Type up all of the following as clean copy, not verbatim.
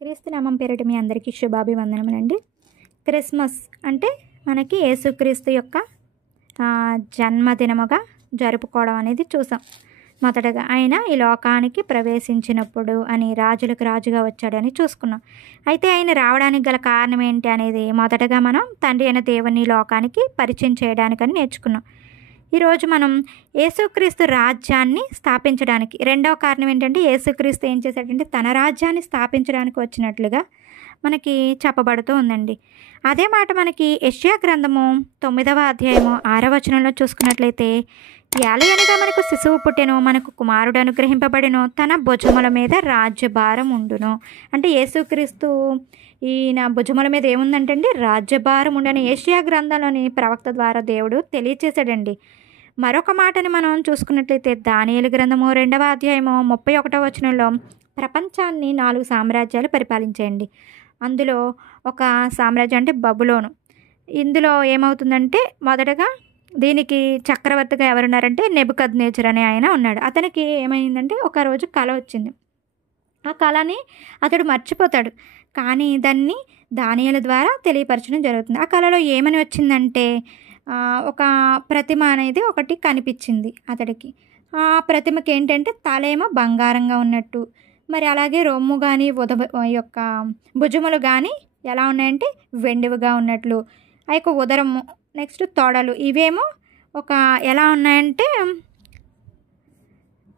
క్రీస్తు నామం పేరిట మీ అందరికీ శుభాభివందనములండి. క్రిస్మస్ అంటే మనకి యేసుక్రీస్తు యొక్క జన్మదినముగా జరుపుకోవడం అనేది చూసాం. మొదటగా ఆయన ఈ లోకానికి ప్రవేశించినప్పుడు అని రాజులకు రాజుగా వచ్చాడని చూసుకున్నాం. అయితే ఆయన రావడానికి గల కారణం ఏంటి అనేది మొదటగా మనం తండ్రి అయిన దేవుని లోకానికి పరిచయం చేయడానికని నేర్చుకున్నాం. ఈరోజు మనం యేసుక్రీస్తు రాజ్యాన్ని స్థాపించడానికి రెండవ కారణం ఏంటంటే యేసుక్రీస్తు ఏం చేశాడంటే తన రాజ్యాన్ని స్థాపించడానికి వచ్చినట్లుగా మనకి చెప్పబడుతూ ఉందండి. అదే మాట మనకి యెషయా గ్రంథము 9వ అధ్యాయము 6వ వచనంలో చూసుకున్నట్లయితే, ఏలయనగా మనకు శిశువు పుట్టెను, మనకు కుమారుడు అనుగ్రహింపబడెను, తన భుజముల మీద రాజ్యభారం ఉండును. అంటే యేసుక్రీస్తు ఈయన భుజముల మీద ఏముందంటే అండి రాజ్యభారం ఉండని యెషయా గ్రంథంలోని ప్రవక్త ద్వారా దేవుడు తెలియచేశాడండి. మరొక మాటని మనం చూసుకున్నట్లయితే దానియేలు గ్రంథము 2వ అధ్యాయము 31వ వచనంలో ప్రపంచాన్ని 4 సామ్రాజ్యాలు పరిపాలించేయండి. అందులో ఒక సామ్రాజ్యం అంటే బబులోను. ఇందులో ఏమవుతుందంటే మొదటగా దీనికి చక్రవర్తిగా ఎవరున్నారంటే నెబుకద్నెజర్ అనే ఆయన ఉన్నాడు. అతనికి ఏమైందంటే ఒకరోజు కల వచ్చింది. ఆ కళని అతడు మర్చిపోతాడు, కానీ దాన్ని దానియేలు ద్వారా తెలియపరచడం జరుగుతుంది. ఆ కళలో ఏమని వచ్చిందంటే ఒక ప్రతిమ అనేది ఒకటి కనిపించింది అతడికి. ఆ ప్రతిమకి ఏంటంటే తలేమో బంగారంగా ఉన్నట్టు, మరి అలాగే రొమ్ము కానీ యొక్క భుజములు కానీ ఎలా ఉన్నాయంటే వెండివిగా ఉన్నట్లు, ఆ యొక్క ఉదరము నెక్స్ట్ తొడలు ఇవేమో ఒక ఎలా ఉన్నాయంటే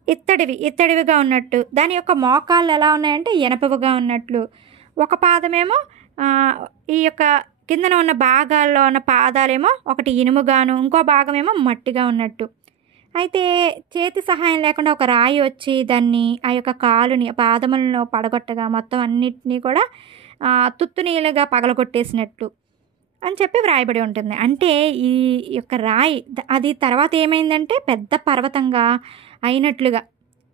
ఇత్తడివిగా ఉన్నట్టు, దాని యొక్క మోకాళ్ళు ఎలా ఉన్నాయంటే ఎనపవిగా ఉన్నట్లు, ఒక పాదమేమో ఈ యొక్క కిందన ఉన్న భాగాల్లో ఉన్న పాదాలేమో ఒకటి ఇనుముగాను, ఇంకో భాగమేమో మట్టిగా ఉన్నట్టు. అయితే చేతి సహాయం లేకుండా ఒక రాయి వచ్చి దాన్ని ఆ యొక్క కాలుని పాదములను పడగొట్టగా మొత్తం అన్నిటినీ కూడా తుత్తునీలుగా పగలగొట్టేసినట్లు అని చెప్పి వ్రాయబడి ఉంటుంది. అంటే ఈ యొక్క రాయి అది తర్వాత ఏమైందంటే పెద్ద పర్వతంగా అయినట్లుగా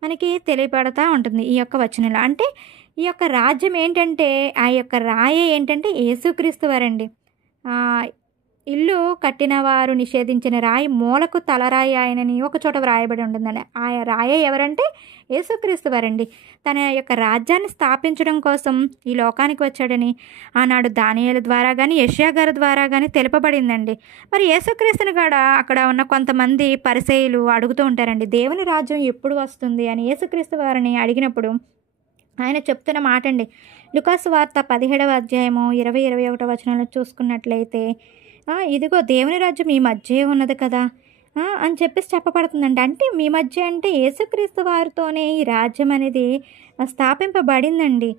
మనకి తెలియపడతా ఉంటుంది ఈ యొక్క వచనంలో. అంటే ఈ యొక్క రాజ్యం ఏంటంటే ఆ యొక్క రాయే ఏంటంటే యేసుక్రీస్తు వారండి. ఇల్లు కట్టిన వారు నిషేధించిన రాయి మూలకు తలరాయి ఆయనని ఒక చోట వ్రాయబడి ఉంటుందండి. ఆ రాయే ఎవరంటే యేసుక్రీస్తు వారండి. తన యొక్క రాజ్యాన్ని స్థాపించడం కోసం ఈ లోకానికి వచ్చాడని ఆనాడు దానియేలు ద్వారా కానీ యెషయా గారి ద్వారా కానీ తెలుపబడిందండి. మరి యేసుక్రీస్తుని కూడా అక్కడ ఉన్న కొంతమంది పరిసయ్యులు అడుగుతూ ఉంటారండి, దేవుని రాజ్యం ఎప్పుడు వస్తుంది అని యేసుక్రీస్తు వారిని అడిగినప్పుడు ఆయన చెప్తున్న మాట అండి. లూకాసు వార్త 17వ అధ్యాయము 20-21 వచనంలో చూసుకున్నట్లయితే, ఇదిగో దేవుని రాజ్యం మీ మధ్య ఉన్నది కదా అని చెప్పేసి చెప్పబడుతుందండి. అంటే మీ మధ్య అంటే యేసుక్రీస్తు వారితోనే ఈ రాజ్యం అనేది స్థాపింపబడిందండి.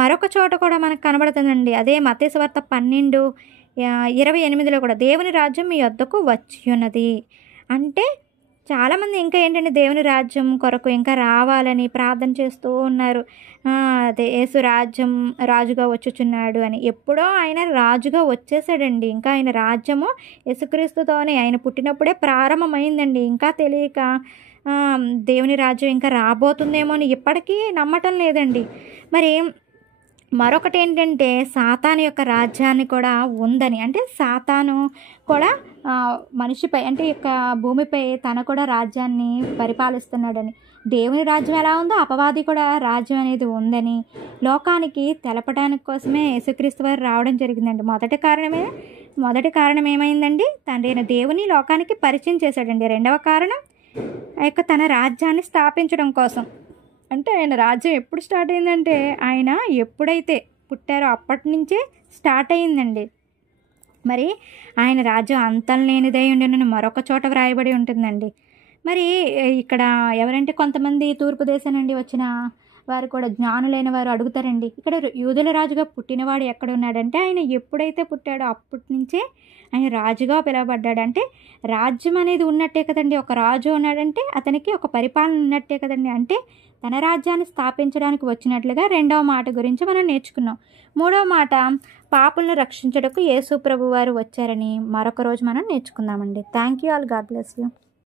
మరొక చోట కూడా మనకు కనబడుతుందండి. అదే మత్తయి సువార్త 12:28లో కూడా దేవుని రాజ్యం మీ వద్దకు వచ్చి ఉన్నది. అంటే చాలామంది ఇంకా ఏంటంటే దేవుని రాజ్యం కొరకు ఇంకా రావాలని ప్రార్థన చేస్తూ ఉన్నారు. అదే యేసు రాజ్యం రాజుగా వచ్చుచున్నాడు అని. ఎప్పుడో ఆయన రాజుగా వచ్చేసాడండి. ఇంకా ఆయన రాజ్యము యేసుక్రీస్తుతోనే ఆయన పుట్టినప్పుడే ప్రారంభమైందండి. ఇంకా తెలియక దేవుని రాజ్యం ఇంకా రాబోతుందేమో అని ఇప్పటికీ నమ్మటం లేదండి. మరి మరొకటి ఏంటంటే సాతాను యొక్క రాజ్యాన్ని కూడా ఉందని, అంటే సాతాను కూడా మనిషిపై అంటే యొక్క భూమిపై తన కూడా రాజ్యాన్ని పరిపాలిస్తున్నాడని, దేవుని రాజ్యం ఎలా ఉందో అపవాది కూడా రాజ్యం అనేది ఉందని లోకానికి తెలపడానికి కోసమే యేసుక్రీస్తు వారు రావడం జరిగిందండి. మొదటి కారణం ఏమైందండి, తండ్రి అయిన దేవుని లోకానికి పరిచయం చేశాడండి. రెండవ కారణం ఆ యొక్క తన రాజ్యాన్ని స్థాపించడం కోసం. అంటే ఆయన రాజ్యం ఎప్పుడు స్టార్ట్ అయిందంటే ఆయన ఎప్పుడైతే పుట్టారో అప్పటి నుంచే స్టార్ట్ అయ్యిందండి. మరి ఆయన రాజ్యం అంతం లేనిదై ఉండేనని మరొక చోట వ్రాయబడి ఉంటుందండి. మరి ఇక్కడ ఎవరంటే కొంతమంది తూర్పు దేశం నుండి వచ్చిన వారు కూడా జ్ఞానులైన వారు అడుగుతారండి, ఇక్కడ యూదుల రాజుగా పుట్టినవాడు ఎక్కడ ఉన్నాడంటే ఆయన ఎప్పుడైతే పుట్టాడో అప్పటి నుంచే ఆయన రాజుగా పిలువబడ్డాడు. అంటే రాజ్యం అనేది ఉన్నట్టే కదండి. ఒక రాజు ఉన్నాడంటే అతనికి ఒక పరిపాలన ఉన్నట్టే కదండి. అంటే తన రాజ్యాన్ని స్థాపించడానికి వచ్చినట్లుగా రెండవ మాట గురించి మనం నేర్చుకున్నాం. మూడవ మాట పాపులను రక్షించుటకు యేసు ప్రభు వారు వచ్చారని మరొక రోజు మనం నేర్చుకుందామండి. Thank you all. God bless you.